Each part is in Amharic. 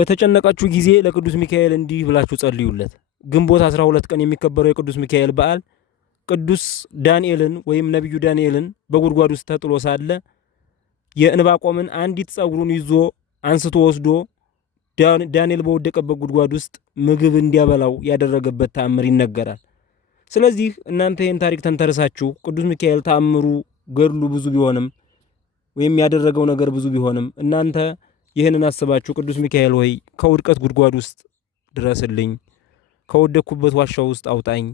በተጨነቃችሁ ጊዜ ለቅዱስ ሚካኤል እንዲህ ብላችሁ ጸልዩለት። ግንቦት 12 ቀን የሚከበረው የቅዱስ ሚካኤል በዓል ቅዱስ ዳንኤልን ወይም ነቢዩ ዳንኤልን በጉድጓድ ውስጥ ተጥሎ ሳለ የዕንባቆምን አንዲት ጸጉሩን ይዞ አንስቶ ወስዶ ዳንኤል በወደቀበት ጉድጓድ ውስጥ ምግብ እንዲያበላው ያደረገበት ተአምር ይነገራል። ስለዚህ እናንተ ይህን ታሪክ ተንተርሳችሁ ቅዱስ ሚካኤል ተአምሩ ገድሉ ብዙ ቢሆንም ወይም ያደረገው ነገር ብዙ ቢሆንም እናንተ ይህንን አስባችሁ ቅዱስ ሚካኤል ሆይ ከውድቀት ጉድጓድ ውስጥ ድረስልኝ፣ ከወደቅኩበት ዋሻ ውስጥ አውጣኝ፣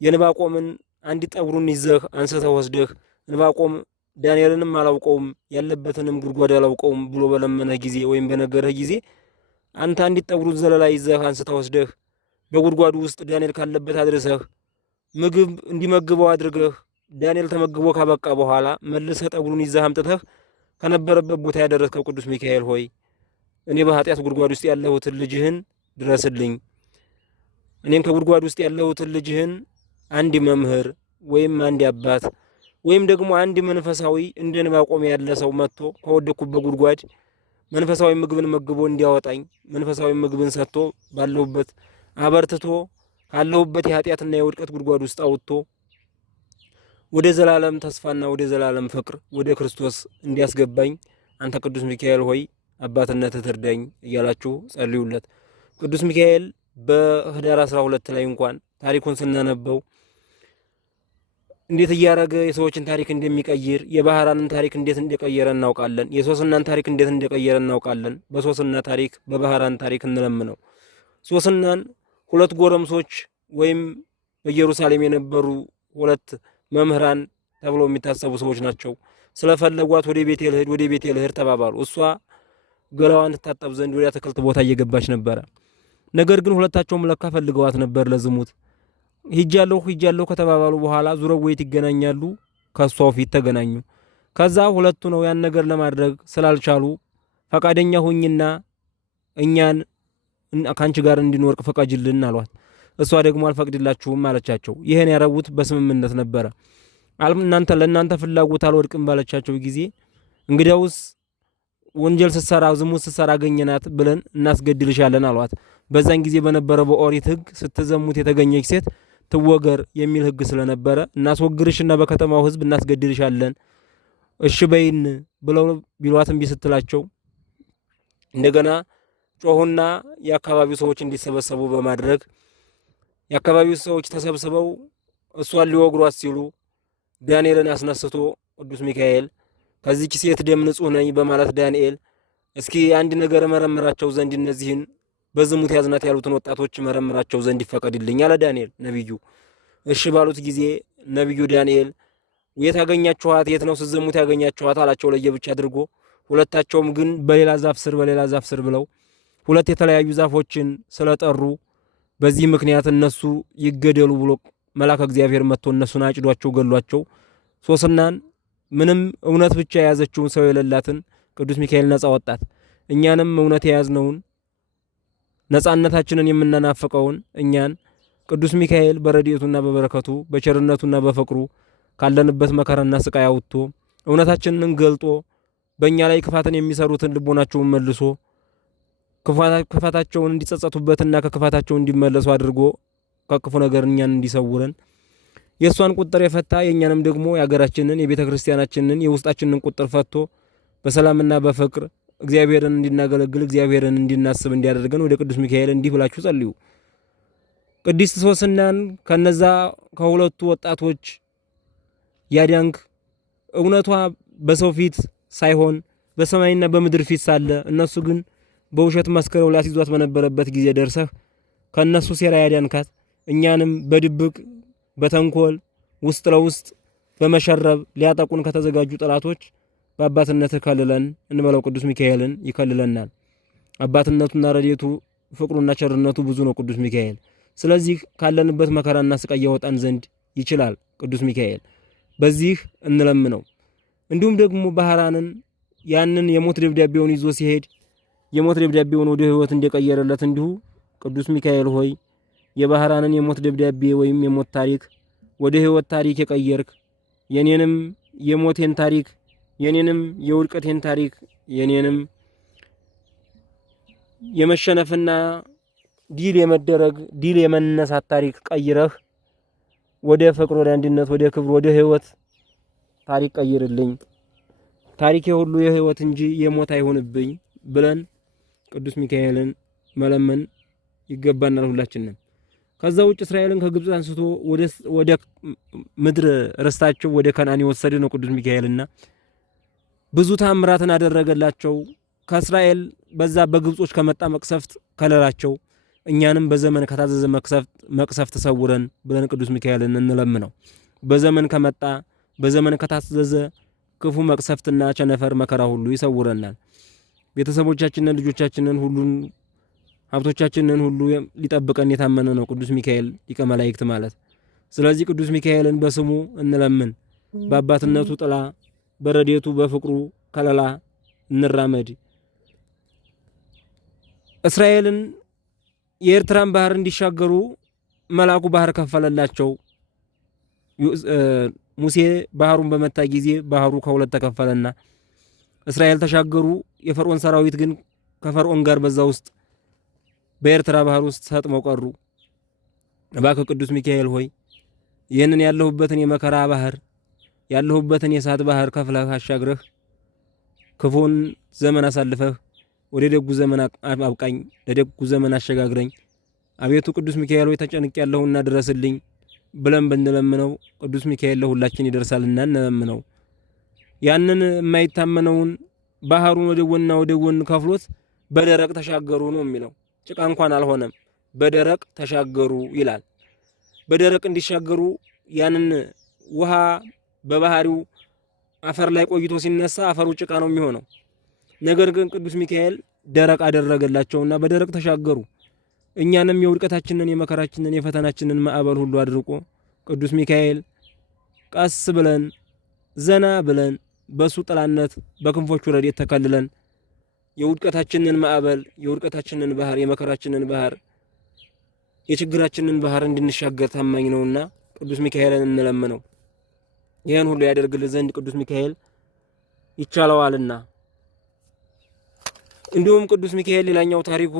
የዕንባቆምን አንዲት ጠጉሩን ይዘህ አንስተህ ወስደህ ዕንባቆም ዳንኤልንም አላውቀውም ያለበትንም ጉድጓድ አላውቀውም ብሎ በለመነህ ጊዜ ወይም በነገረህ ጊዜ አንተ አንዲት ጠጉሩን ዘለላ ይዘህ አንስተህ ወስደህ በጉድጓዱ ውስጥ ዳንኤል ካለበት አድርሰህ ምግብ እንዲመግበው አድርገህ ዳንኤል ተመግቦ ካበቃ በኋላ መልሰህ ጠጉሩን ይዘህ አምጥተህ ከነበረበት ቦታ ያደረስከው ቅዱስ ሚካኤል ሆይ እኔ በኃጢአት ጉድጓድ ውስጥ ያለሁትን ልጅህን ድረስልኝ፣ እኔም ከጉድጓድ ውስጥ ያለሁትን ልጅህን አንድ መምህር ወይም አንድ አባት ወይም ደግሞ አንድ መንፈሳዊ እንደ ዕንባቆም ያለ ሰው መጥቶ ከወደቅኩበት ጉድጓድ መንፈሳዊ ምግብን መግቦ እንዲያወጣኝ መንፈሳዊ ምግብን ሰጥቶ ባለሁበት አበርትቶ ካለሁበት የኃጢአትና የውድቀት ጉድጓድ ውስጥ አውጥቶ ወደ ዘላለም ተስፋና ወደ ዘላለም ፍቅር ወደ ክርስቶስ እንዲያስገባኝ አንተ ቅዱስ ሚካኤል ሆይ አባትነትህ ትርዳኝ እያላችሁ ጸልዩለት። ቅዱስ ሚካኤል በኅዳር 12 ላይ እንኳን ታሪኩን ስናነበው እንዴት እያረገ የሰዎችን ታሪክ እንደሚቀይር የባህራንን ታሪክ እንዴት እንደቀየረ እናውቃለን። የሶስናን ታሪክ እንዴት እንደቀየረ እናውቃለን። በሶስና ታሪክ በባህራን ታሪክ እንለምነው። ሶስናን ሁለት ጎረምሶች ወይም በኢየሩሳሌም የነበሩ ሁለት መምህራን ተብሎ የሚታሰቡ ሰዎች ናቸው። ስለፈለጓት ወደ ቤቴል ሂድ ተባባሉ። እሷ ገላዋን ትታጠብ ዘንድ ወደ አትክልት ቦታ እየገባች ነበረ። ነገር ግን ሁለታቸውም ለካ ፈልገዋት ነበር ለዝሙት። ሂጃለሁ ከተባባሉ በኋላ ዙረው ወይት ይገናኛሉ። ከሷው ፊት ተገናኙ። ከዛ ሁለቱ ነው ያን ነገር ለማድረግ ስላልቻሉ ፈቃደኛ ሁኝና እኛን ካንቺ ጋር እንድንወርቅ ፈቃጅልን አሏት። እሷ ደግሞ አልፈቅድላችሁም አለቻቸው። ይሄን ያረጉት በስምምነት ነበረ። እናንተ ለእናንተ ፍላጎት አልወድቅም ባለቻቸው ጊዜ እንግዲያውስ ወንጀል ስትሰራ ዝሙት ስትሰራ አገኘናት ብለን እናስገድልሻለን አሏት። በዛን ጊዜ በነበረ በኦሪት ሕግ ስትዘሙት የተገኘች ሴት ትወገር የሚል ሕግ ስለነበረ እናስወግርሽና በከተማው ሕዝብ እናስገድልሻለን እሺ በይን ብለው ቢሏት እምቢ ስትላቸው እንደገና ጮሁና የአካባቢው ሰዎች እንዲሰበሰቡ በማድረግ የአካባቢው ሰዎች ተሰብስበው እሷን ሊወግሯት ሲሉ ዳንኤልን አስነስቶ ቅዱስ ሚካኤል ከዚህች ሴት ደም ንጹሕ ነኝ በማለት ዳንኤል እስኪ አንድ ነገር መረምራቸው ዘንድ እነዚህን በዝሙት ያዝናት ያሉትን ወጣቶች መረምራቸው ዘንድ ይፈቀድልኝ አለ ዳንኤል ነብዩ። እሺ ባሉት ጊዜ ነብዩ ዳንኤል የት ያገኛችኋት? የት ነው ስትዘሙት ያገኛችኋት አላቸው ለየብቻ አድርጎ። ሁለታቸውም ግን በሌላ ዛፍ ስር ብለው ሁለት የተለያዩ ዛፎችን ስለጠሩ በዚህ ምክንያት እነሱ ይገደሉ ብሎ መልአከ እግዚአብሔር መጥቶ እነሱን አጭዷቸው ገሏቸው። ሶስናን ምንም እውነት ብቻ የያዘችውን ሰው የሌላትን ቅዱስ ሚካኤል ነጻ ወጣት። እኛንም እውነት የያዝነውን ነጻነታችንን የምናናፍቀውን እኛን ቅዱስ ሚካኤል በረድኤቱና በበረከቱ በቸርነቱና በፍቅሩ ካለንበት መከራና ስቃይ አውጥቶ እውነታችንን ገልጦ በእኛ ላይ ክፋትን የሚሰሩትን ልቦናቸውን መልሶ ክፋታቸውን እንዲጸጸቱበትና ከክፋታቸው እንዲመለሱ አድርጎ ከክፉ ነገር እኛን እንዲሰውረን የእሷን ቁጥር የፈታ የእኛንም ደግሞ የአገራችንን የቤተ ክርስቲያናችንን የውስጣችንን ቁጥር ፈቶ በሰላምና በፍቅር እግዚአብሔርን እንድናገለግል እግዚአብሔርን እንድናስብ እንዲያደርገን ወደ ቅዱስ ሚካኤል እንዲህ ብላችሁ ጸልዩ። ቅድስት ሶስናን ከነዛ ከሁለቱ ወጣቶች ያዳንክ እውነቷ በሰው ፊት ሳይሆን በሰማይና በምድር ፊት ሳለ እነሱ ግን በውሸት መስክረው ላስይዟት በነበረበት ጊዜ ደርሰህ ከነሱ ሴራ ያዳንካት እኛንም በድብቅ በተንኮል ውስጥ ለውስጥ በመሸረብ ሊያጠቁን ከተዘጋጁ ጠላቶች በአባትነትህ ከልለን እንበለው። ቅዱስ ሚካኤልን ይከልለናል። አባትነቱና ረድኤቱ ፍቅሩና ቸርነቱ ብዙ ነው ቅዱስ ሚካኤል። ስለዚህ ካለንበት መከራና ስቃይ ያወጣን ዘንድ ይችላል ቅዱስ ሚካኤል። በዚህ እንለምነው። እንዲሁም ደግሞ ባህራንን ያንን የሞት ደብዳቤውን ይዞ ሲሄድ የሞት ደብዳቤውን ወደ ሕይወት እንደቀየረለት እንዲሁ ቅዱስ ሚካኤል ሆይ የባህራንን የሞት ደብዳቤ ወይም የሞት ታሪክ ወደ ሕይወት ታሪክ የቀየርክ የኔንም የሞቴን ታሪክ የኔንም የውድቀቴን ታሪክ የኔንም የመሸነፍና ዲል የመደረግ ዲል የመነሳት ታሪክ ቀይረህ ወደ ፍቅር፣ ወደ አንድነት፣ ወደ ክብር፣ ወደ ህይወት ታሪክ ቀይርልኝ። ታሪኬ ሁሉ የህይወት እንጂ የሞት አይሆንብኝ ብለን ቅዱስ ሚካኤልን መለመን ይገባናል ሁላችንም። ከዛ ውጭ እስራኤልን ከግብፅ አንስቶ ወደ ምድር ርስታቸው ወደ ከነዓን የወሰደ ነው ቅዱስ ሚካኤልና ብዙ ታምራትን አደረገላቸው። ከእስራኤል በዛ በግብጾች ከመጣ መቅሰፍት ከለላቸው። እኛንም በዘመን ከታዘዘ መቅሰፍት ሰውረን ብለን ቅዱስ ሚካኤልን እንለምነው። በዘመን ከመጣ በዘመን ከታዘዘ ክፉ መቅሰፍትና ቸነፈር መከራ ሁሉ ይሰውረናል። ቤተሰቦቻችንን፣ ልጆቻችንን፣ ሁሉን ሀብቶቻችንን ሁሉ ሊጠብቀን የታመነ ነው ቅዱስ ሚካኤል ሊቀ መላእክት ማለት። ስለዚህ ቅዱስ ሚካኤልን በስሙ እንለምን። በአባትነቱ ጥላ፣ በረድኤቱ በፍቅሩ ከለላ እንራመድ። እስራኤልን የኤርትራን ባህር እንዲሻገሩ መልአኩ ባህር ከፈለላቸው። ሙሴ ባህሩን በመታ ጊዜ ባህሩ ከሁለት ተከፈለና እስራኤል ተሻገሩ። የፈርዖን ሰራዊት ግን ከፈርዖን ጋር በዛ ውስጥ በኤርትራ ባህር ውስጥ ሰጥመው ቀሩ። እባክህ ቅዱስ ሚካኤል ሆይ ይህንን ያለሁበትን የመከራ ባህር ያለሁበትን የእሳት ባህር ከፍለህ አሻግረህ ክፉን ዘመን አሳልፈህ ወደ ደጉ ዘመን አብቃኝ፣ ለደጉ ዘመን አሸጋግረኝ። አቤቱ ቅዱስ ሚካኤል ሆይ ተጨንቄያለሁና ድረስልኝ ብለን ብንለምነው ቅዱስ ሚካኤል ለሁላችን ይደርሳልና እንለምነው። ያንን የማይታመነውን ባህሩን ወደ ጎንና ወደ ጎን ከፍሎት በደረቅ ተሻገሩ ነው የሚለው። ጭቃ እንኳን አልሆነም፣ በደረቅ ተሻገሩ ይላል። በደረቅ እንዲሻገሩ ያንን ውሃ በባህሪው አፈር ላይ ቆይቶ ሲነሳ አፈሩ ጭቃ ነው የሚሆነው። ነገር ግን ቅዱስ ሚካኤል ደረቅ አደረገላቸውና በደረቅ ተሻገሩ። እኛንም የውድቀታችንን፣ የመከራችንን፣ የፈተናችንን ማዕበል ሁሉ አድርቆ ቅዱስ ሚካኤል ቀስ ብለን ዘና ብለን በሱ ጥላነት በክንፎቹ ረድኤት ተከልለን የውድቀታችንን ማዕበል፣ የውድቀታችንን ባህር፣ የመከራችንን ባህር፣ የችግራችንን ባህር እንድንሻገር ታማኝ ነውና ቅዱስ ሚካኤልን እንለምነው። ይህን ሁሉ ያደርግልን ዘንድ ቅዱስ ሚካኤል ይቻለዋልና። እንዲሁም ቅዱስ ሚካኤል ሌላኛው ታሪኩ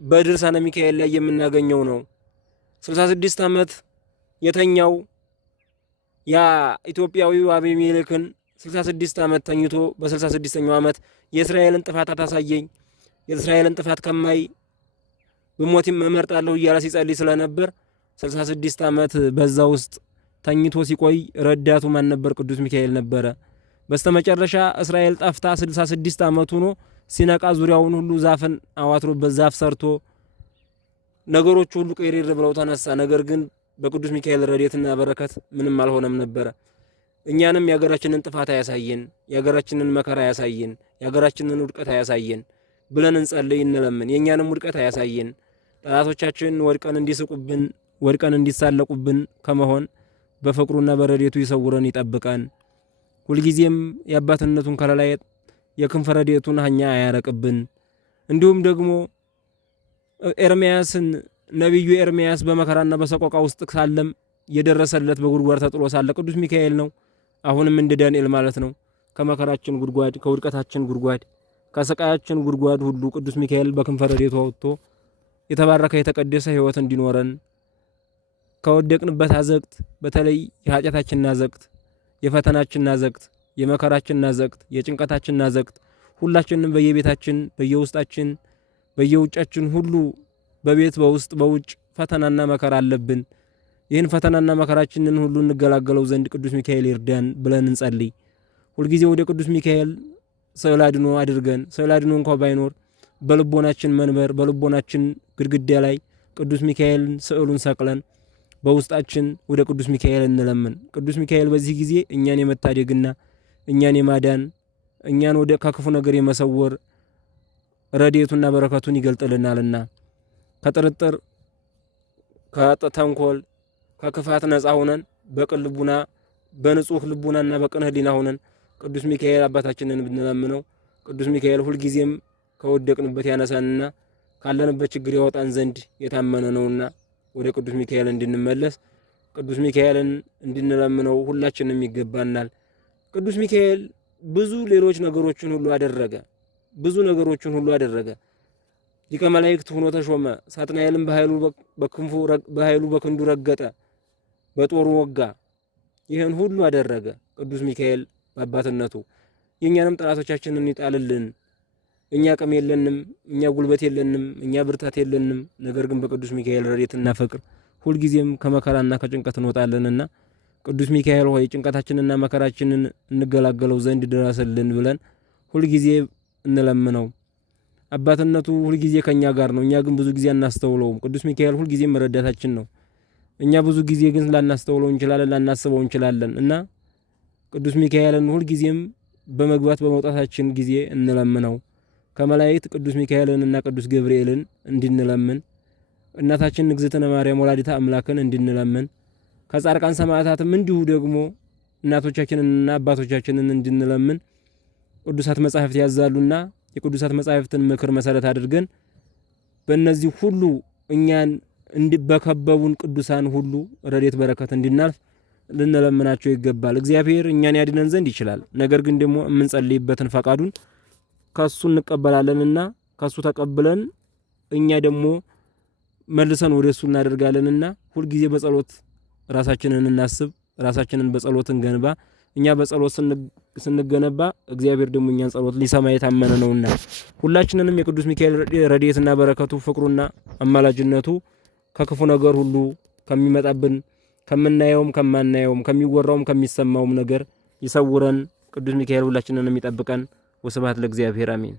በድርሳነ ሚካኤል ላይ የምናገኘው ነው። 66 ዓመት የተኛው ያ ኢትዮጵያዊው አቤሜሌክን 66 ዓመት ተኝቶ በ66ኛው ዓመት የእስራኤልን ጥፋት አታሳየኝ፣ የእስራኤልን ጥፋት ከማይ ብሞትም እመርጣለሁ እያለ ሲጸልይ ስለነበር 66 ዓመት በዛ ውስጥ ተኝቶ ሲቆይ ረዳቱ ማን ነበር? ቅዱስ ሚካኤል ነበረ። በስተመጨረሻ እስራኤል ጠፍታ 66 ዓመት ሆኖ ሲነቃ ዙሪያውን ሁሉ ዛፍን አዋትሮበት ዛፍ ሰርቶ ነገሮቹ ሁሉ ቀይሬር ብለው ተነሳ። ነገር ግን በቅዱስ ሚካኤል ረድኤትና በረከት ምንም አልሆነም ነበረ። እኛንም የሀገራችንን ጥፋት አያሳየን፣ የሀገራችንን መከራ አያሳየን፣ የሀገራችንን ውድቀት አያሳየን ብለን እንጸልይ እንለምን። የእኛንም ውድቀት አያሳየን። ጠላቶቻችን ወድቀን እንዲስቁብን፣ ወድቀን እንዲሳለቁብን ከመሆን በፍቅሩና በረድኤቱ ይሰውረን ይጠብቀን። ሁልጊዜም የአባትነቱን ከለላ የክንፈ ረድኤቱን ሀኛ አያረቅብን። እንዲሁም ደግሞ ኤርምያስን ነቢዩ ኤርምያስ በመከራና በሰቆቃ ውስጥ ሳለም የደረሰለት በጉድጓድ ተጥሎ ሳለ ቅዱስ ሚካኤል ነው። አሁንም እንደ ዳንኤል ማለት ነው። ከመከራችን ጉድጓድ፣ ከውድቀታችን ጉድጓድ፣ ከስቃያችን ጉድጓድ ሁሉ ቅዱስ ሚካኤል በክንፈ ረድኤቱ አውጥቶ የተባረከ የተቀደሰ ሕይወት እንዲኖረን ከወደቅንበት አዘቅት፣ በተለይ የኃጢአታችን አዘቅት፣ የፈተናችን አዘቅት፣ የመከራችን አዘቅት፣ የጭንቀታችን አዘቅት ሁላችንም በየቤታችን፣ በየውስጣችን፣ በየውጫችን ሁሉ በቤት በውስጥ በውጭ ፈተናና መከራ አለብን። ይህን ፈተናና መከራችንን ሁሉ እንገላገለው ዘንድ ቅዱስ ሚካኤል ይርዳን ብለን እንጸልይ። ሁልጊዜ ወደ ቅዱስ ሚካኤል ስዕል አድኖ አድርገን ስዕል አድኖ እንኳ ባይኖር በልቦናችን መንበር በልቦናችን ግድግዳ ላይ ቅዱስ ሚካኤልን ስዕሉን ሰቅለን በውስጣችን ወደ ቅዱስ ሚካኤል እንለምን። ቅዱስ ሚካኤል በዚህ ጊዜ እኛን የመታደግና እኛን የማዳን እኛን ወደ ከክፉ ነገር የመሰወር ረድኤቱና በረከቱን ይገልጥልናልና ከጥርጥር ከተንኮል ከክፋት ነፃ ሆነን በቅን ልቡና በንጹህ ልቡናና በቅን ሕሊና ሆነን ቅዱስ ሚካኤል አባታችንን ብንለምነው ቅዱስ ሚካኤል ሁልጊዜም ከወደቅንበት ያነሳንና ካለንበት ችግር ያወጣን ዘንድ የታመነ ነውና ወደ ቅዱስ ሚካኤል እንድንመለስ ቅዱስ ሚካኤልን እንድንለምነው ሁላችንም ይገባናል። ቅዱስ ሚካኤል ብዙ ሌሎች ነገሮችን ሁሉ አደረገ። ብዙ ነገሮችን ሁሉ አደረገ። ሊቀ መላእክት ሆኖ ተሾመ። ሳጥናኤልን በኃይሉ በክንዱ ረገጠ፣ በጦሩ ወጋ። ይህን ሁሉ አደረገ ቅዱስ ሚካኤል በአባትነቱ። የእኛንም ጠላቶቻችንን ይጣልልን። እኛ አቅም የለንም፣ እኛ ጉልበት የለንም፣ እኛ ብርታት የለንም። ነገር ግን በቅዱስ ሚካኤል ረድኤትና ፍቅር ሁልጊዜም ከመከራና ከጭንቀት እንወጣለንና ቅዱስ ሚካኤል ሆይ ጭንቀታችንና መከራችንን እንገላገለው ዘንድ ድረስልን ብለን ሁልጊዜ እንለምነው። አባትነቱ ሁልጊዜ ከኛ ጋር ነው። እኛ ግን ብዙ ጊዜ አናስተውለውም። ቅዱስ ሚካኤል ሁልጊዜም ረዳታችን ነው። እኛ ብዙ ጊዜ ግን ላናስተውለው እንችላለን፣ ላናስበው እንችላለን እና ቅዱስ ሚካኤልን ሁልጊዜም በመግባት በመውጣታችን ጊዜ እንለምነው። ከመላእክት ቅዱስ ሚካኤልን እና ቅዱስ ገብርኤልን እንድንለምን፣ እናታችን ንግዝእትነ ማርያም ወላዲተ አምላክን እንድንለምን፣ ከጻድቃን ሰማዕታትም እንዲሁ ደግሞ እናቶቻችንንና አባቶቻችንን እንድንለምን ቅዱሳት መጻሕፍት ያዛሉና የቅዱሳት መጻሕፍትን ምክር መሰረት አድርገን በእነዚህ ሁሉ እኛን በከበቡን ቅዱሳን ሁሉ ረድኤት በረከት እንድናልፍ ልንለምናቸው ይገባል። እግዚአብሔር እኛን ያድነን ዘንድ ይችላል። ነገር ግን ደግሞ የምንጸልይበትን ፈቃዱን ከሱ እንቀበላለንና ከሱ ተቀብለን እኛ ደግሞ መልሰን ወደ እሱ እናደርጋለንና ሁልጊዜ በጸሎት ራሳችንን እናስብ፣ ራሳችንን በጸሎት እንገንባ። እኛ በጸሎት ስንገነባ እግዚአብሔር ደግሞ እኛን ጸሎት ሊሰማ የታመነ ነውና ሁላችንንም የቅዱስ ሚካኤል ረድኤትና በረከቱ ፍቅሩና አማላጅነቱ ከክፉ ነገር ሁሉ ከሚመጣብን ከምናየውም ከማናየውም ከሚወራውም ከሚሰማውም ነገር ይሰውረን። ቅዱስ ሚካኤል ሁላችንንም ይጠብቀን። ወስብሐት ለእግዚአብሔር አሜን።